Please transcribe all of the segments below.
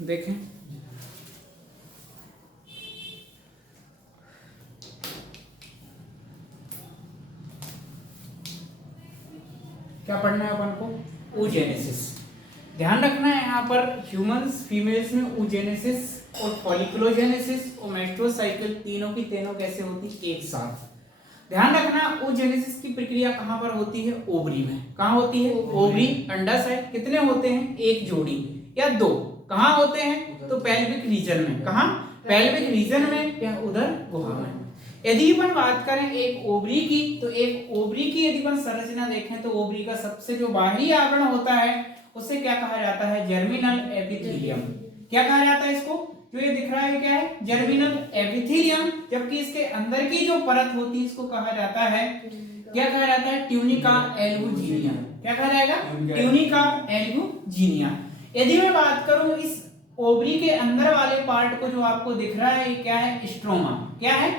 देखें क्या पढ़ना है अपन को, oogenesis। ध्यान रखना है यहाँ पर ह्यूमंस फीमेल्स में oogenesis और फॉलिकुलोजेनेसिस और मेस्ट्रोसाइकिल तीनों की तीनों कैसे होती एक साथ। ध्यान रखना oogenesis की प्रक्रिया कहाँ पर होती है, ओवरी में। कहाँ होती है, ओवरी, अंडाशय। कितने होते हैं, एक जोड़ी या दो। कहाँ होते हैं, तो पेल्विक रीजन में। कहाँ, पेल्विक रीजन में या उधर गुहा में। यदि अपन बात करें एक ओवरी की, तो एक ओवरी की यदि अपन संरचना देखें तो ओवरी का सबसे जो बाहरी आवरण होता है उसे क्या कहा जाता है, जर्मिनल एपिथेलियम। क्या कहा जाता है इसको, जो ये दिख रहा है क्या है, जर्मिनल एपिथेलियम। जबकि इसके अंदर की जो परत होती है इसको कहा जाता है, क्या कहा जाता है, ट्यूनिका एल्बुजिनिया। क्या कहा जाएगा, ट्यूनिका एल्बुजिनिया। यदि मैं बात करूं इस ओवरी के अंदर वाले पार्ट को जो आपको दिख रहा है, ये क्या है, स्ट्रोमा। क्या है,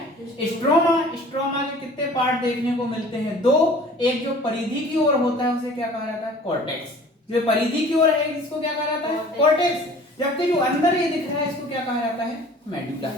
स्ट्रोमा। स्ट्रोमा के कितने पार्ट देखने को मिलते हैं, दो। एक जो परिधि की ओर होता है उसे क्या कहा जाता है, कॉर्टेक्स। जो परिधि की ओर है इसको क्या कहा जाता है, कॉर्टेक्स। जबकि जो अंदर ये दिख रहा है इसको क्या कहा जाता है, मेडुला।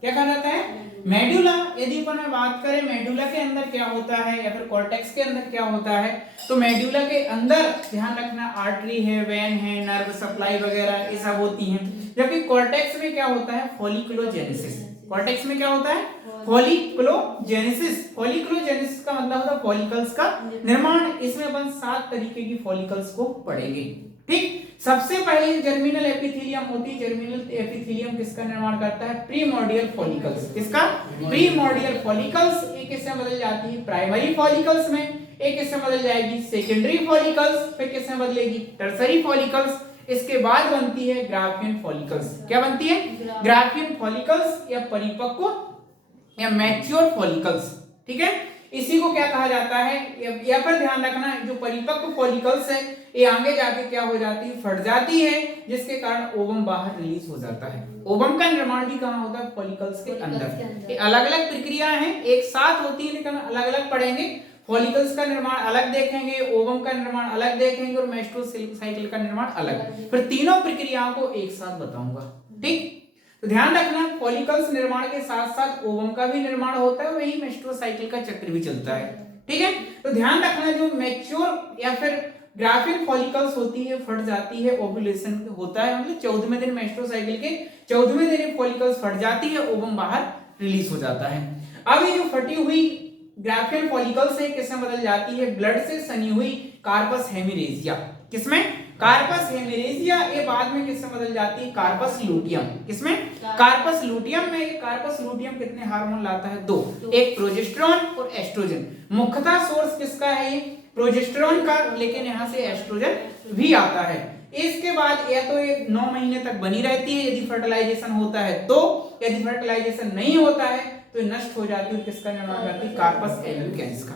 क्या कहा जाता है, मेडुला। यदि अपन बात करें मेडुला के अंदर क्या होता है या फिर कॉर्टेक्स के अंदर क्या होता है, तो मेडुला के अंदर ध्यान रखना आर्टरी है, वेन है, नर्व सप्लाई वगैरह ये सब होती हैं। जबकि कॉर्टेक्स में क्या होता है, फॉलिकुलोजेनेसिस। कॉर्टेक्स में क्या होता है, फॉलिकुलोजेनेसिस। फॉलिकुलोजेनेसिस का मतलब होता है फॉलिकल्स का निर्माण। इसमें अपन 7 तरीके की फॉलिकल्स को पढ़ेंगे। ठीक, सबसे पहले जर्मिनल एपिथेलियम होती है। जर्मिनल एपिथेलियम किसका निर्माण करता है, प्रीमोर्डियल फॉलिकल्स। किसका, प्रीमोर्डियल फॉलिकल्स। एक किससे बदल जाती है, प्राइमरी फॉलिकल्स में। एक किससे बदल जाएगी, सेकेंडरी फॉलिकल्स। फिर किससे बदलेगी, टर्सरी फॉलिकल्स। इसके बाद बनती है ग्राफियन फॉलिकल्स। क्या बनती है, ग्राफियन फॉलिकल्स या परिपक्व या मैच्योर फॉलिकल्स। ठीक है, इसी को क्या कहा जाता है, या पर ध्यान रखना जो परिपक्व फॉलिकल्स है ये आगे जाके क्या हो जाती है, फट जाती है, जिसके कारण ओवम बाहर रिलीज हो जाता है। ओवम का निर्माण भी कहाँ होता है, फॉलिकल्स के अंदर। ये अलग अलग प्रक्रिया हैं, एक साथ होती है लेकिन अलग अलग पढ़ेंगे। फॉलिकल्स का निर्माण अलग देखेंगे, ओवम का निर्माण अलग देखेंगे और मेस्ट्रोसाइकिल का निर्माण अलग। फिर तीनों प्रक्रियाओं को एक साथ बताऊंगा। ठीक, तो ध्यान रखना फॉलिकल्स निर्माण के साथ साथ ओवम का भी निर्माण होता है, वही मेस्ट्रोसाइकिल का चक्र भी चलता है। ठीक है, तो ध्यान रखना जो मैच्योर या फिर ग्राफिन फॉलिकल्स होती है, फट जाती है, ओव्यूलेशन होता है, मतलब 14वें दिन मेस्ट्रोसाइकिल के 14वें दिन फॉलिकल्स फट जाती है, ओवम बाहर रिलीज हो जाता है। अब ये जो फटी हुई ग्राफिन फॉलिकल्स है किसमें बदल जाती है, ब्लड से सनी हुई कार्पस हेमिरेजिया। किसमें, कार्पस हेमिरेजिया। ये बाद में किसमें बदल जाती है, कार्पस लूटियम। किसमें, कार्पस लूटियम में। कार्पस लूटियम कितने हार्मोन लाता है, दो। एक प्रोजेस्टेरॉन और एस्ट्रोजन। मुख्यतः सोर्स किसका है, ये प्रोजेस्टेरॉन का, लेकिन यहाँ से एस्ट्रोजन भी आता है। इसके बाद या तो ये 9 महीने तक बनी रहती है यदि फर्टिलाइजेशन होता है तो, यदि फर्टिलाइजेशन नहीं होता है तो नष्ट हो जाती है। किसका निर्माण करती है, कार्पस एल्बिकेंस का।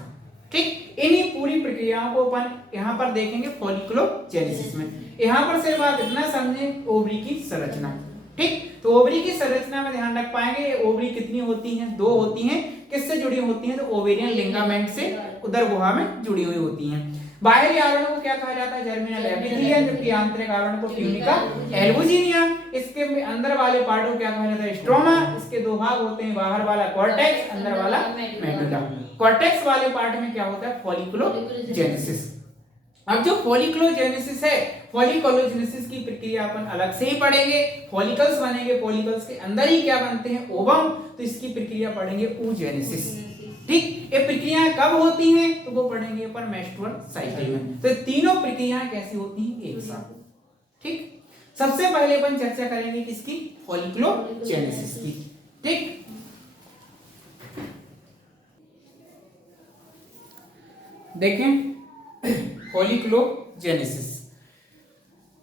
ठीक, इन्हीं पूरी प्रक्रियाओं को अपन यहाँ पर देखेंगे फॉलिकुलोजेनेसिस में। यहाँ पर सिर्फ आप इतना समझें ओवरी की संरचना। ठीक, तो ओवरी की संरचना में ध्यान रख पाएंगे, ओवरी कितनी होती हैं, 2 होती हैं। किससे जुड़ी होती हैं, तो ओवेरियन लिगामेंट से उदर गुहा में जुड़ी हुई होती हैं। बाहरी आवरण को क्या कहा जाता है, जर्मिनल एपिथेलियम। जबकि आंतरिक आवरण को ट्यूनिका एल्बुजिनिया। इसके अंदर वाले पार्ट को क्या कहा जाता है, स्ट्रोमा। इसके 2 भाग होते हैं, बाहर वाला कॉर्टेक्स, अंदर वाला मेडुला। कॉर्टेक्स वाले पार्ट में क्या होता है, फॉलिकुलोजेनेसिस। अब जो फॉलिकुलोजेनेसिस है, फॉलिकुलोजेनेसिस की प्रक्रिया अपन अलग से ही पढ़ेंगे। फॉलिकल्स बनेंगे, फॉलिकल्स के अंदर ही क्या बनते हैं, ओवम। तो इसकी प्रक्रिया पढ़ेंगे oogenesis। ठीक, ये प्रक्रियाएं कब होती हैं, तो वो पढ़ेंगे अपन मेस्ट्रुअल साइकिल में। तो तीनों प्रक्रियाएं कैसी होती हैं, एक साथ। ठीक, सबसे पहले अपन चर्चा करेंगे किसकी, फॉलिकुलोजेनेसिस की। ठीक, देखें फॉलिकुलोजेनेसिस।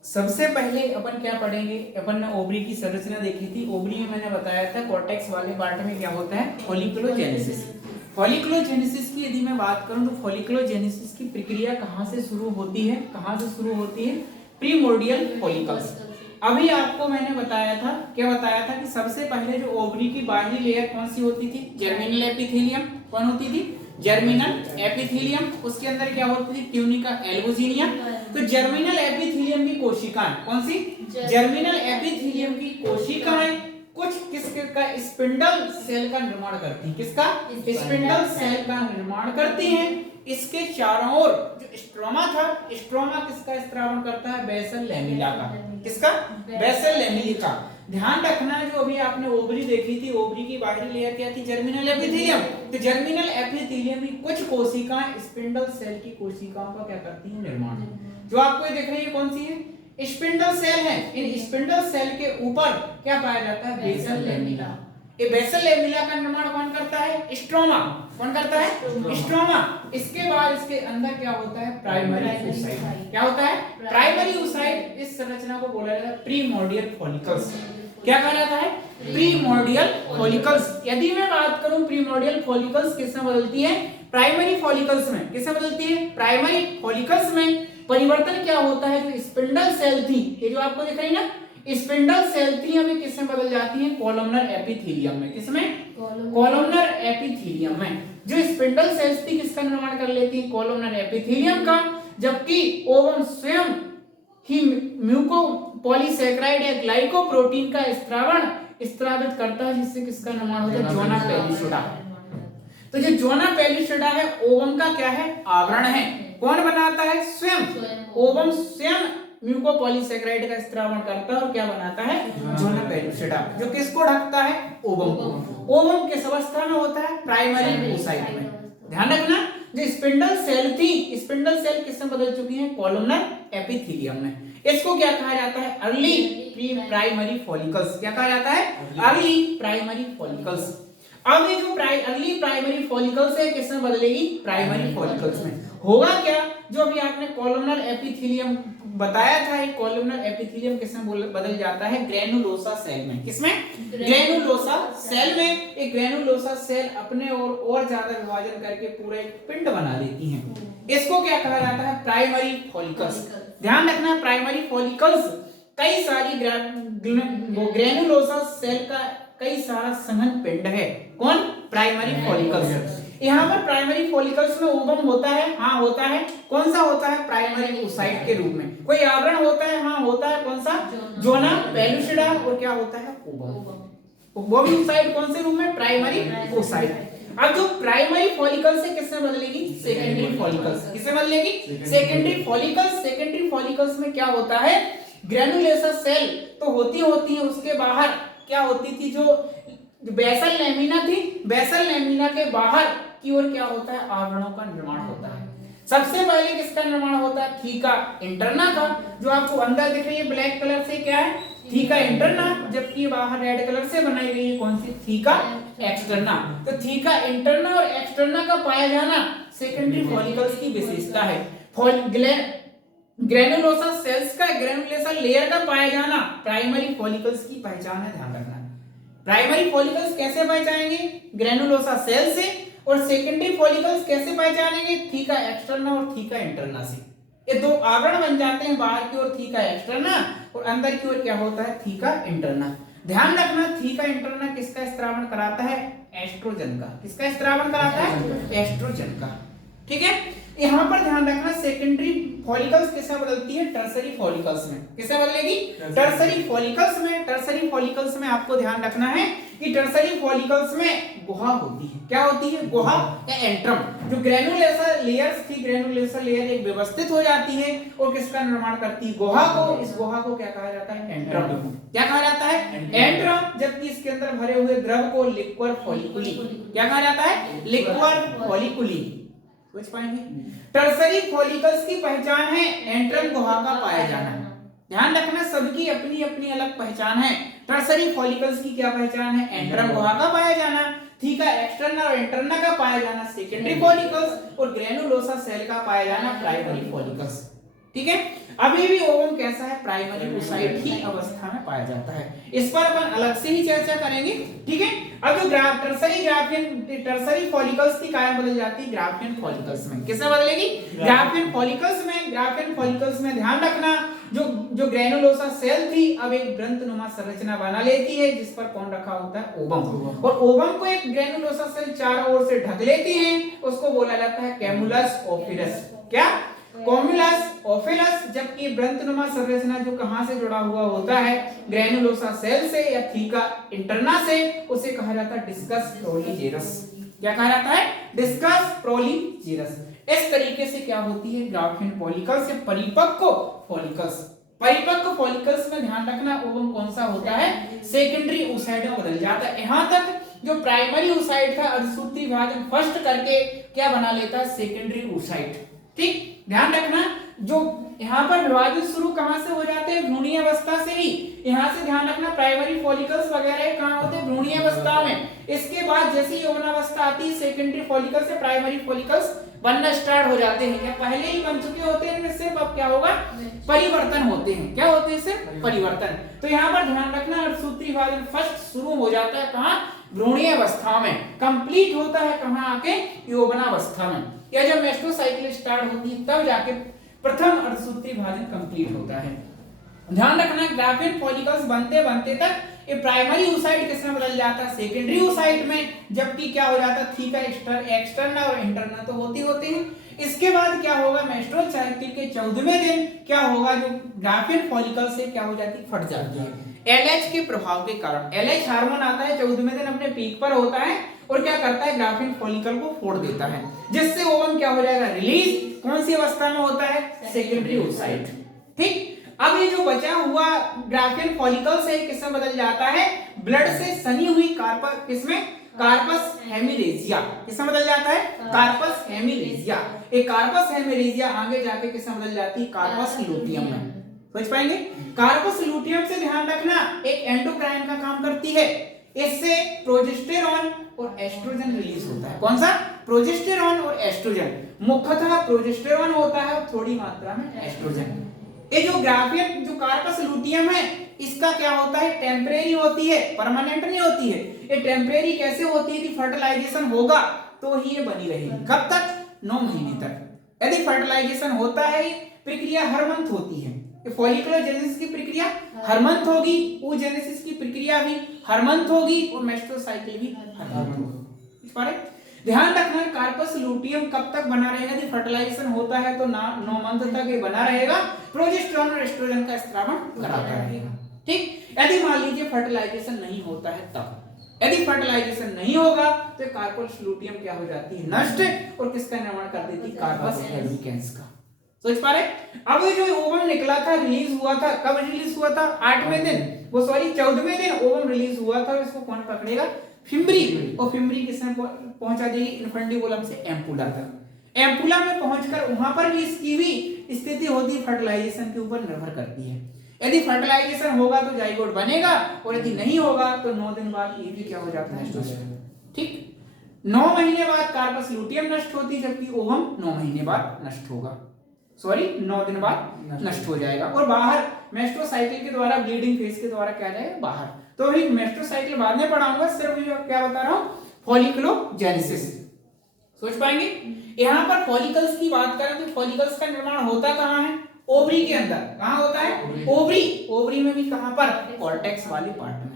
सबसे पहले अपन क्या पढ़ेंगे, अपन ने ओवरी की संरचना देखी थी। ओवरी में मैंने बताया था कॉर्टेक्स वाले पार्ट में क्या होता है, फॉलिकुलोजेनेसिस। फॉलिकुलोजेनेसिस की यदि मैं बात करूं तो फॉलिकुलोजेनेसिस की प्रक्रिया कहां से शुरू होती है, कहां से शुरू होती है, प्रीमोर्डियल फॉलिकल्स। अभी आपको मैंने बताया था, क्या बताया था कि सबसे पहले जो ओवरी की बाहरी लेयर कौन सी होती थी, जर्मिनल एपिथेलियम। कौन होती थी, जर्मिनल एपिथेलियम, उसके अंदर क्या होती थी ट्यूनिका एल्बुजिनिया। तो जर्मिनल एपिथेलियम की कोशिकाएं कौन सी, जर्मिनल एपिथेलियम की कोशिकाएं कुछ किसके का स्पिंडल सेल का निर्माण करती हैं, किसका स्पिंडल सेल का निर्माण करती हैं। इसके चारों ओर जो स्ट्रोमा था, स्ट्रोमा किसका स्त्रावण करता है, बेसल लैमेला का, किसका बेसल लैमेली का। ध्यान रखना जो अभी आपने ओवरी देखी थी, ओवरी की बाहरी लेयर क्या थी, जर्मिनल एपिथेलियम। तो जर्मिनल एपिथेलियम की कुछ कोशिकाएं स्पिंडल सेल की कोशिकाओं का क्या करती हैं, निर्माण। जो आपको ये दिख रही है कौन सी है, स्पिंडल सेल है। इन स्पिंडल सेल के ऊपर क्या पाया जाता है, बेसल लैमेला। ये बेसल लैमेला का निर्माण कौन करता है, स्ट्रोमा। कौन करता है, स्ट्रोमा। इसके बाद इसके अंदर क्या होता है, प्राइमरी oocyte। क्या होता है, प्राइमरी oocyte। इस संरचना को बोला जाता है प्रीमोर्डियल फॉलिकल्स। क्या कहा जाता है, प्रीमोर्डियल फॉलिकल्स। यदि मैं बात करूं प्रीमोर्डियल फॉलिकल्स किसमें बदलती है, प्राइमरी फॉलिकल्स में। किसमें बदलती है, प्राइमरी फॉलिकल्स में। परिवर्तन क्या होता है, जो स्पिंडल सेल थी, ये जो आपको दिख रही ना स्पिंडल सेल थी, अभी किसमें बदल जाती है, कोलमनर एपिथेलियम में। किसमें, कोलमनर एपिथेलियम में। जो स्पिंडल सेल्स थी किसका निर्माण कर लेती है, कोलमनर एपिथेलियम का। जबकि ओवम स्वयं ही म्यूकोपॉलीसैकेराइड या ग्लाइकोप्रोटीन का स्त्रावित करता है, जिससे किसका निर्माण होता है, जोना पेलिसोडा। तो जो जोना पेलिसोडा है ओवम का क्या है, आवरण है। कौन बनाता है, स्वयं ओवम स्वयं म्यूकोपॉलीसैकेराइड का स्त्रावण करता है और क्या बनाता है, जोना पेलिसोडा, जो किसको ढकता है, ओवम को। ओवम किस अवस्था में होता है, प्राइमरी oocyte में। ध्यान रखना जो स्पिंडल सेल थी, स्पिंडल सेल किसमें बदल चुकी है, कोलमनर एपिथेलियम में। इसको क्या कहा जाता है, अर्ली प्राइमरी फॉलिकल्स। क्या कहा जाता है, अर्ली प्राइमरी फॉलिकल्स। अब ये जो अर्ली प्राइमरी फॉलिकल्स है किसमें बदलेगी, प्राइमरी फॉलिकल्स में। होगा क्या, जो अभी आपने कोलमनर एपिथेलियम बताया था, एक कोलमनर एपिथेलियम किसमें बदल जाता है, ग्रेनुलोसा सेल में। किसमें, ग्रेनुलोसा सेल में। एक ग्रेनुलोसा सेल अपने और ज्यादा विभाजन करके पूरा एक पिंड बना लेती है। इसको क्या कहा जाता है, प्राइमरी फॉलिकल्स। ध्यान रखना प्राइमरी फॉलिकल्स कई सारी ग्रेनुलोसा सेल का कई सारा संघन पिंड है। कौन, प्राइमरी फॉलिकल्स। यहाँ पर प्राइमरी फॉलिकल्स में ओवम होता है, हाँ होता है। कौन सा होता है, प्राइमरी oocyte के रूप में। कोई आवरण होता है, हाँ होता है। कौन सा, जोना पेलिसोडा। और क्या होता है, ओवम। वो भी oocyte कौन से रूप में, प्राइमरी oocyte। अब जो प्राइमरी फॉलिकल्स है किसमें बदलेगी, सेकेंडरी फॉलिकल्स। किसमें बदलेगी, सेकेंडरी फॉलिकल्स। सेकेंडरी फॉलिकल्स में क्या होता है, ग्रेनुलोसा सेल तो होती है, उसके बाहर क्या होती थी, जो बेसल लैमिना थी, बेसल लैमिना के बाहर की ओर क्या होता है, आवरणों का निर्माण होता है। सबसे पहले किसका निर्माण होता है, थीका इंटरना का। जो आपको अंदर दिख रही है ब्लैक कलर से, क्या है, थीका इंटरना। जबकि बाहर रेड कलर से बनाई गई है कौन सी, थीका एक्सटर्ना। तो थीका इंटरना और एक्सटर्ना का पाया जाना सेकेंडरी फॉलिकल्स की विशेषता है। ग्रेनुलोसा सेल्स का ग्रेनुलोसा लेयर का पाया जाना प्राइमरी फॉलिकल्स की पहचान है। ध्यान रखना प्राइमरी फॉलिकल्स कैसे पहचानेंगे, ग्रेनुलोसा सेल से। और सेकेंडरी फॉलिकल्स कैसे पहचानेंगे, थीका एक्सटर्ना और थीका इंटरना से। ये दो आवरण बन जाते हैं, बाहर की ओर थीका एक्सटर्ना और अंदर की ओर क्या होता है, थीका इंटरना। ध्यान रखना थीका इंटरना किसका स्त्रावण कराता है, एस्ट्रोजन का। किसका स्त्रावण कराता है, एस्ट्रोजन का। ठीक है, यहाँ पर ध्यान रखना सेकेंडरी फॉलिकल्स किसमें बदलती है, टर्सरी फॉलिकल्स में। किसमें बदलेगी, टर्सरी फॉलिकल्स में। टर्सरी फॉलिकल्स में आपको ध्यान रखना है कि टर्सरी फॉलिकल्स में गुहा होती है। क्या होती है, गुहा या एंट्रम। जो ग्रेनुलोसा लेयर्स थी, ग्रेनुलोसा लेयर एक व्यवस्थित हो जाती है और किसका निर्माण करती है, गुहा को। इस गुहा को क्या कहा जाता है, एंट्रम। क्या कहा जाता है, एंट्रम। जबकि इसके अंदर भरे हुए द्रव को लिक्वर फॉलिकुली। क्या कहा जाता है, लिक्वर फॉलिकुली। कुछ पाएंगे, टर्सरी फॉलिकल्स की पहचान है एंट्रम गुहा का पाया जाना। ध्यान रखना सबकी अपनी अपनी अलग पहचान है। टर्सरी फॉलिकल्स की क्या पहचान है, एंट्रम गुहा का पाया जाना, थीका एक्सटर्ना और इंटरना का पाया जाना सेकेंडरी फॉलिकल्स, और ग्रेनुलोसा सेल का पाया जाना प्राइमरी फॉलिकल्स। ठीक है, अभी भी ओवम कैसा है, प्राइमरी oocyte की अवस्था में पाया जाता है। इस पर अपन अलग से ही चर्चा करेंगे। ठीक है, अब जो टर्सरी फॉलिकल्स की काय बदल जाती है, ग्राफियन फॉलिकल्स में। किसमें बदलेगी, ग्राफियन फॉलिकल्स में। ग्राफियन फॉलिकल्स में ध्यान रखना जो जो ग्रेनुलोसा सेल थी अब एक ग्रंथनुमा संरचना बना लेती है जिस पर कौन रखा होता है, ओवम। और ओवम को एक ग्रेनुलोसा सेल चारों ओर से ढक लेती है, उसको बोला जाता है कैमुलस ओफिलस। क्या? कॉम्युलस ओफिलस। जबकि ग्रंथनुमा संरचना जो कहां से जुड़ा हुआ होता है, ग्रेनुलोसा सेल से या थीका इंटरना से, उसे कहा जाता है डिस्कस प्रोलीजेरस। क्या कहा जाता है? डिस्कस प्रोलीजेरस। इस तरीके से क्या होती है, ग्राफिन फॉलिकल्स से परिपक्व फॉलिकल्स। परिपक्व फॉलिकल्स में ध्यान रखना ओवम कौन सा होता है, सेकेंडरी oocyte में बदल जाता है। यहां तक जो प्राइमरी oocyte था अर्धसूत्री विभाजन फर्स्ट करके क्या बना लेता है, सेकेंडरी oocyte। ठीक, ध्यान रखना जो यहाँ पर विभाजन शुरू कहां से हो जाते हैं, भ्रूणीय अवस्था से ही। यहाँ से ध्यान रखना प्राइमरी फॉलिकल्स वगैरह कहां होते हैं, भ्रूणीय अवस्था में। इसके बाद जैसे ही यौवनावस्था आती है, सेकेंडरी फॉलिकल से प्राइमरी फॉलिकल्स बनना स्टार्ट हो जाते हैं। क्या पहले ही बन चुके होते हैं, इनमें सिर्फ अब क्या होगा, परिवर्तन होते हैं। क्या होते हैं? सिर्फ परिवर्तन। तो यहाँ पर ध्यान रखना अर्धसूत्री विभाजन फर्स्ट शुरू हो जाता है कहां, भ्रूणीय अवस्था में। कंप्लीट होता है कहां आके, यौवनावस्था में। या जब मेस्टोसाइकिल स्टार्ट होती है तब जाके प्रथम अर्धसूत्री विभाजन कंप्लीट होता है। ध्यान रखना ग्राफिन फॉलिकल्स बनते बनते तक ये प्राइमरी oocyte किसमें बदल जाता है, सेकेंडरी oocyte में। जबकि क्या हो जाता है, थीका एक्सटर्नल और इंटरनल तो होती होते हैं। इसके बाद क्या होगा, मेस्टोसाइकिल के 14वें दिन क्या होगा, जो ग्राफिन फॉलिकल से क्या हो जाती है, फट जाती है। LH के प्रभाव के कारण। LH हार्मोन आता है 14वें दिन, अपने पीक पर होता है और क्या करता है, ग्राफिन फॉलिकल को फोड़ देता है, जिससे ओवम क्या हो जाएगा, रिलीज। कौन सी अवस्था में होता है, सेकेंडरी oocyte। ठीक, अब ये जो बचा हुआ ग्राफिन फॉलिकल से किसमें बदल जाता है, ब्लड से सनी हुई कार्पस, किसमें, कार्पस हेमिरेजिया। किसमें बदल जाता है, कार्पस हेमिरेजिया। एक कार्पस हेमिरेजिया आगे जाके किसमें बदल जाती है, कार्पस लूटियम में। समझ पाएंगे? कार्पस लूटियम से ध्यान रखना एक एंडोक्राइन का काम करती है। इससे प्रोजेस्टेरॉन और एस्ट्रोजन रिलीज होता है। कौन सा, प्रोजेस्टेरॉन और एस्ट्रोजन। मुख्यतः प्रोजेस्टेरॉन होता है और थोड़ी मात्रा में एस्ट्रोजन। ये जो ग्राफिन जो कार्पस लूटियम है, इसका क्या होता है, टेम्परेरी होती है, परमानेंट नहीं होती है। ये टेम्परेरी कैसे होती है कि फर्टिलाइजेशन होगा तो ही ये बनी रहेगी। कब तक, 9 महीने तक। यदि फर्टिलाइजेशन होता है, प्रक्रिया हर मंथ होती है। फॉलिकुलोजेनेसिस की प्रक्रिया हर मंथ होगी, oogenesis की प्रक्रिया भी हर मंथ होगी और मेस्टोसाइकिल भी हर मंथ होगी। ध्यान रखना कार्पस लूटियम कब तक बना रहेगा, यदि फर्टिलाइजेशन होता है तो 9 मंथ तक ये बना रहेगा, प्रोजेस्टेरॉन और एस्ट्रोजन का स्रावन कराता रहेगा। ठीक, यदि मान लीजिए फर्टिलाइजेशन नहीं होता है तब, यदि फर्टिलाइजेशन नहीं होगा तो कार्पस लूटियम क्या हो जाती है, नष्ट, और किसका निर्माण कर देती है, कार्पस एल्बिकेंस का। सोच पा रहे? अब ये जो ओवम निकला था, रिलीज हुआ था, कब रिलीज हुआ था, 8वें दिन, वो सॉरी 14वें दिन ओवम रिलीज हुआ था। इसको कौन पकड़ेगा, फिम्बरी, और फिम्बरी किसने पहुंचा देगी, इन्फंडिबुलम से एम्पुला तक। एम्पुला में पहुंचकर वहां पर भी इसकी भी स्थिति होती, फर्टिलाइजेशन के ऊपर निर्भर करती है। यदि फर्टिलाइजेशन होगा तो जाइगोट बनेगा, और यदि नहीं होगा तो 9 दिन बाद ये भी क्या हो जाता है। ठीक, 9 महीने बाद कार्पस लूटियम नष्ट होती, जबकि ओवम 9 महीने बाद नष्ट होगा, सॉरी 9 दिन बाद नष्ट हो जाएगा। और बाहर मेस्टोसाइकिल के द्वारा, ब्लीडिंग फेज के द्वारा क्या जाएगा, बाहर। तो अभी मेस्टोसाइकिल बाद में पढ़ाऊंगा, सिर्फ ये क्या बता रहा हूं, फॉलिकुलोजेनेसिस। सोच पाएंगे? यहाँ पर फॉलिकल्स की बात करें तो फॉलिकल्स का निर्माण होता कहाँ है, ओवरी के अंदर। कहाँ होता है, ओवरी। ओवरी में भी कहाँ पर, कॉर्टेक्स वाले पार्ट में।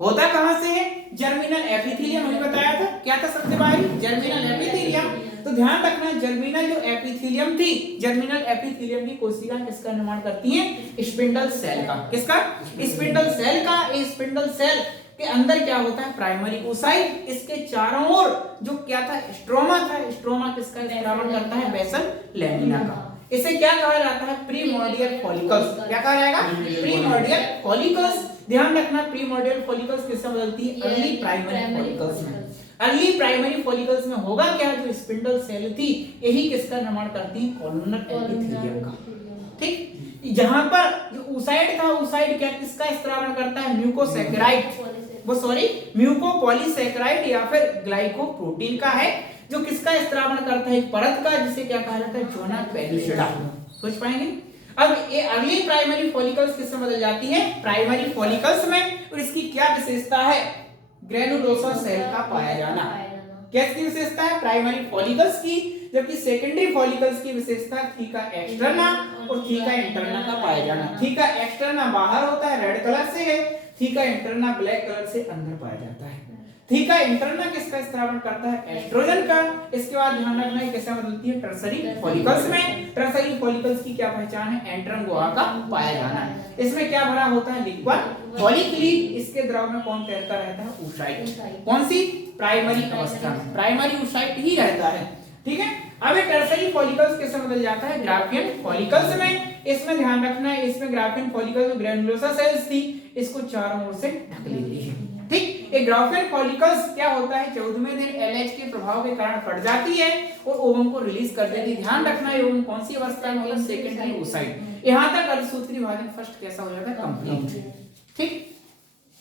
होता कहाँ से है, जर्मिनल एपिथेलियम। हमने बताया था क्या था सबसे पहले, जर्मिनल एपिथेलियम। तो ध्यान रखना जर्मिनल जो एपिथेलियम थी, जर्मिनल एपिथेलियम की कोशिका किसका निर्माण करती है, स्पिंडल सेल का। किसका, स्पिंडल सेल का। इस स्पिंडल सेल के अंदर क्या होता है, प्राइमरी oocyte। इसके चारों ओर जो क्या था, स्ट्रोमा था। स्ट्रोमा किसका स्रावन करता है, बेसल लैमिना का। इसे क्या कहा जाता है, प्रीमोर्डियल फॉलिकल्स। क्या कहा जाएगा, प्रीमोर्डियल फॉलिकल्स। ध्यान रखना प्रीमोर्डियल फॉलिकल्स किससे बदलती है, अर्ली प्राइमरी फॉलिकल्स में। अर्ली प्राइमरी फॉलिकल्स में होगा क्या, जो स्पिंडल सेल थी यही किसका निर्माण करती है, कॉलमनर एपिथेलियम का। ठीक, जहां पर जो oocyte था, oocyte क्या किसका स्रावन करता है, म्यूकोसैकेराइड, वो सॉरी म्यूकोपॉलीसैकेराइड या फिर ग्लाइकोप्रोटीन का है, जो किसका स्रावन करता है, एक परत का, जिसे क्या कहा जाता है, जोना पेलुसिडा। सोच पाएंगे? अब ये अगली प्राइमरी फॉलिकल्स किससे बदल जाती है, प्राइमरी फॉलिकल्स में। और इसकी क्या विशेषता है, ग्रेनुलोसा सेल का पाया जाना। क्या इसकी विशेषता है, प्राइमरी फॉलिकल्स की। जबकि सेकेंडरी फॉलिकल्स की विशेषता थीका एक्सटर्ना और थीका इंटरना का पाया जाना। थीका एक्सटर्ना बाहर होता है, रेड कलर से है, थीका इंटरना ब्लैक कलर से अंदर पाया जाता है। थीका इंटरना किसका स्त्रावण करता है? एस्ट्रोजन का। इसके बाद ध्यान रखना है कैसे बदलती है? टर्सरी फॉलिकल्स में। टर्सरी फॉलिकल्स की क्या पहचान है? एंट्रम गुहा का पाया जाना। इसमें क्या भरा होता है? Liquid follicle. इसके द्रव में कौन तैरता रहता है? oocyte। कौन सी? प्राइमरी अवस्था में प्राइमरी oocyte ही रहता है, ठीक है। अब ये टर्सरी फॉलिकल्स कैसे बदल जाता है? ग्राफियन फॉलिकल्स में। इसमें ध्यान रखना है, इसमें ग्राफियन फॉलिकल्स में ग्रैन्युलोसा सेल्स थी, इसको चारों ओर से ढक लेती है, ठीक। ये ग्राफियन फॉलिकल्स क्या होता है? 14वें दिन एलएच के प्रभाव के कारण फट जाती है और ओवम को रिलीज कर देती है। ध्यान रखना है ओवम कौन सी अवस्था में होता है? Secondary oocyte। यहां तक अर्धसूत्री विभाजन फर्स्ट कैसा हो जाता है? कंप्लीट, ठीक।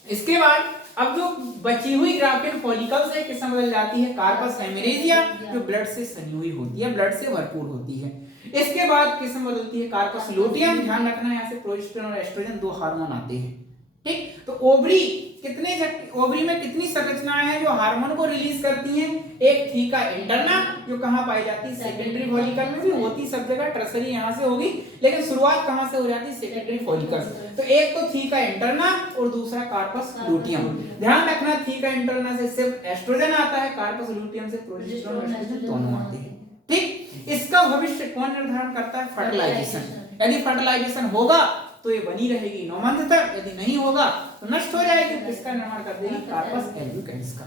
इसके बाद अब जो बची हुई ग्राफियन फॉलिकल्स है किसमें बदल जाती है? कार्पस हेमिरेजिया, जो ब्लड से सनी हुई होती है, ब्लड से भरपूर होती है। इसके बाद किसमें बदलती है? Corpus luteum. ध्यान रखना है यहाँ से प्रोजेस्टेरोन और एस्ट्रोजन दो हार्मोन आते हैं, ठीक। तो ओवरी ओवरी में कितनी संरचनाएं हैं जो हार्मोन को रिलीज करती हैं? एक थीका इंटरना, जो कहां पाई जाती है? सेकेंडरी फॉलिकल में भी होती सब जगह, टर्सरी यहां से होगी, लेकिन शुरुआत कहां से हो जाती है? Secondary follicle. तो एक तो थीका इंटरना और दूसरा कार्पस लुटियम। ध्यान रखना थीका इंटरना से सिर्फ एस्ट्रोजन आता है, कार्पस लुटियम से प्रोजेस्टेरोन और एस्ट्रोजन दोनों आते हैं, ठीक। इसका भविष्य कौन निर्धारण करता है? फर्टिलाइजेशन। यदि फर्टिलाइजेशन होगा तो ये बनी रहेगी 9 मंथ तक, यदि नहीं होगा तो नष्ट हो जाएगी। किसका निर्माण कर देगी? कार्पस एल्बुकेंस का,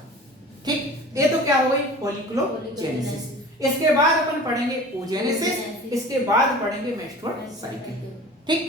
ठीक। ये तो क्या हो गई? फॉलिकुलोजेनेसिस। इसके बाद अपन पढ़ेंगे oogenesis, इसके बाद पढ़ेंगे मेंस्ट्रुअल साइकिल, ठीक।